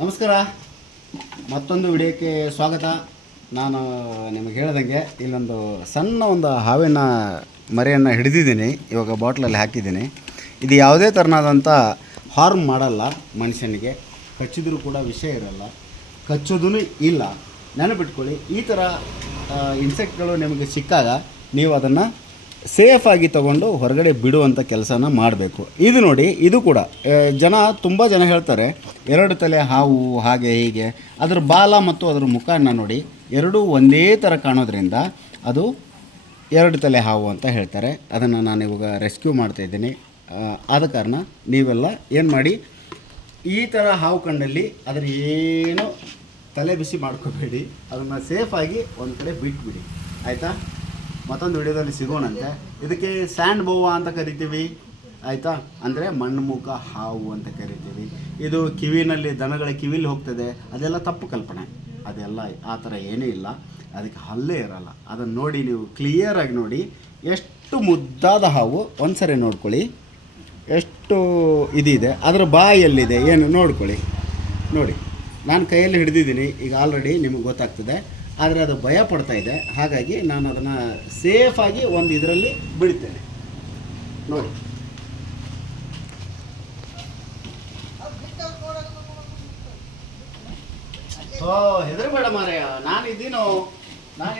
ನಮಸ್ಕಾರ, ಮತ್ತೊಂದು ವಿಡಿಯೋಕ್ಕೆ ಸ್ವಾಗತ. ನಾನು ನಿಮಗೆ ಹೇಳ್ದಂಗೆ ಇಲ್ಲೊಂದು ಸಣ್ಣ ಒಂದು ಹಾವಿನ ಮರಿಯನ್ನು ಹಿಡಿದಿದ್ದೀನಿ. ಇವಾಗ ಬಾಟ್ಲಲ್ಲಿ ಹಾಕಿದ್ದೀನಿ. ಇದು ಯಾವುದೇ ಥರನಾದಂಥ ಹಾರ್ಮ್ ಮಾಡಲ್ಲ, ಮನುಷ್ಯನಿಗೆ ಕಚ್ಚಿದ್ರೂ ಕೂಡ ವಿಷಯ ಇರಲ್ಲ, ಕಚ್ಚೋದೂ ಇಲ್ಲ. ನೆನಪಿಟ್ಕೊಳ್ಳಿ, ಈ ಥರ ಇನ್ಸೆಕ್ಟ್ಗಳು ನಿಮಗೆ ಸಿಕ್ಕಾಗ ನೀವು ಅದನ್ನು ಸೇಫಾಗಿ ತೊಗೊಂಡು ಹೊರಗಡೆ ಬಿಡುವಂಥ ಕೆಲಸನ ಮಾಡಬೇಕು. ಇದು ನೋಡಿ, ಇದು ಕೂಡ ತುಂಬ ಜನ ಹೇಳ್ತಾರೆ ಎರಡು ತಲೆ ಹಾವು ಹಾಗೆ ಹೀಗೆ. ಅದರ ಬಾಲ ಮತ್ತು ಅದರ ಮುಖನ ನೋಡಿ, ಎರಡೂ ಒಂದೇ ಥರ ಕಾಣೋದ್ರಿಂದ ಅದು ಎರಡು ತಲೆ ಹಾವು ಅಂತ ಹೇಳ್ತಾರೆ. ಅದನ್ನು ನಾನು ಇವಾಗ ರೆಸ್ಕ್ಯೂ ಮಾಡ್ತಾಯಿದ್ದೀನಿ. ಆದ ಕಾರಣ ನೀವೆಲ್ಲ ಏನು ಮಾಡಿ, ಈ ಥರ ಹಾವು ಕಂಡಲ್ಲಿ ಅದರ ಏನು ತಲೆ ಬಿಸಿ ಮಾಡ್ಕೋಬೇಡಿ, ಅದನ್ನು ಸೇಫಾಗಿ ಒಂದು ಕಡೆ ಬಿಟ್ಬಿಡಿ, ಆಯಿತಾ? ಮತ್ತೊಂದು ವಿಡಿಯೋದಲ್ಲಿ ಸಿಗೋಣಂತೆ. ಇದಕ್ಕೆ ಸ್ಯಾಂಡ್ ಬೋವಾ ಅಂತ ಕರಿತೀವಿ, ಆಯಿತಾ? ಅಂದರೆ ಮಣ್ಣುಮುಖ ಹಾವು ಅಂತ ಕರಿತೀವಿ. ಇದು ಕಿವಿನಲ್ಲಿ, ದನಗಳ ಕಿವಿಲಿ ಹೋಗ್ತದೆ, ಅದೆಲ್ಲ ತಪ್ಪು ಕಲ್ಪನೆ. ಅದೆಲ್ಲ ಆ ಥರ ಏನೂ ಇಲ್ಲ, ಅದಕ್ಕೆ ಹಲ್ಲೇ ಇರಲ್ಲ. ಅದನ್ನು ನೋಡಿ, ನೀವು ಕ್ಲಿಯರಾಗಿ ನೋಡಿ, ಎಷ್ಟು ಮುದ್ದಾದ ಹಾವು. ಒಂದು ಸರಿ ನೋಡ್ಕೊಳ್ಳಿ ಎಷ್ಟು ಇದಿದೆ, ಅದರ ಬಾಯಲ್ಲಿದೆ ಏನು ನೋಡ್ಕೊಳ್ಳಿ. ನೋಡಿ, ನಾನು ಕೈಯಲ್ಲಿ ಹಿಡಿದಿದ್ದೀನಿ, ಈಗ ಆಲ್ರೆಡಿ ನಿಮಗೆ ಗೊತ್ತಾಗ್ತದೆ. ಆದರೆ ಅದು ಭಯ ಪಡ್ತಾ ಇದೆ, ಹಾಗಾಗಿ ನಾನು ಅದನ್ನು ಸೇಫಾಗಿ ಒಂದು ಇದರಲ್ಲಿ ಬಿಡ್ತೇನೆ. ನೋಡಿ, ಓ ಹೆದರಬೇಡ ಮಾರಾಯ, ನಾನು ಇದ್ದೀನೋ, ನಾನು